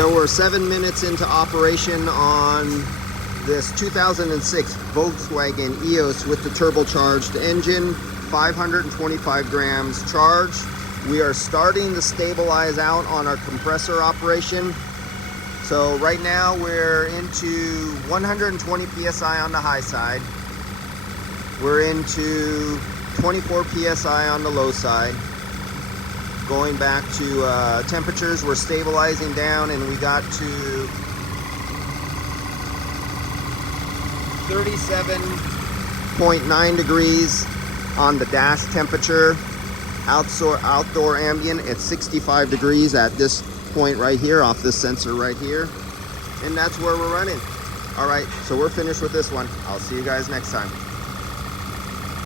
So we're 7 minutes into operation on this 2006 Volkswagen EOS with the turbocharged engine, 525 grams charge. We are starting to stabilize out on our compressor operation. So right now we're into 120 psi on the high side. We're into 24 psi on the low side. Going back to temperatures, we're stabilizing down, and we got to 37.9 degrees on the dash temperature. Outdoor ambient at 65 degrees at this point right here, off this sensor right here. And that's where we're running. All right, so we're finished with this one. I'll see you guys next time.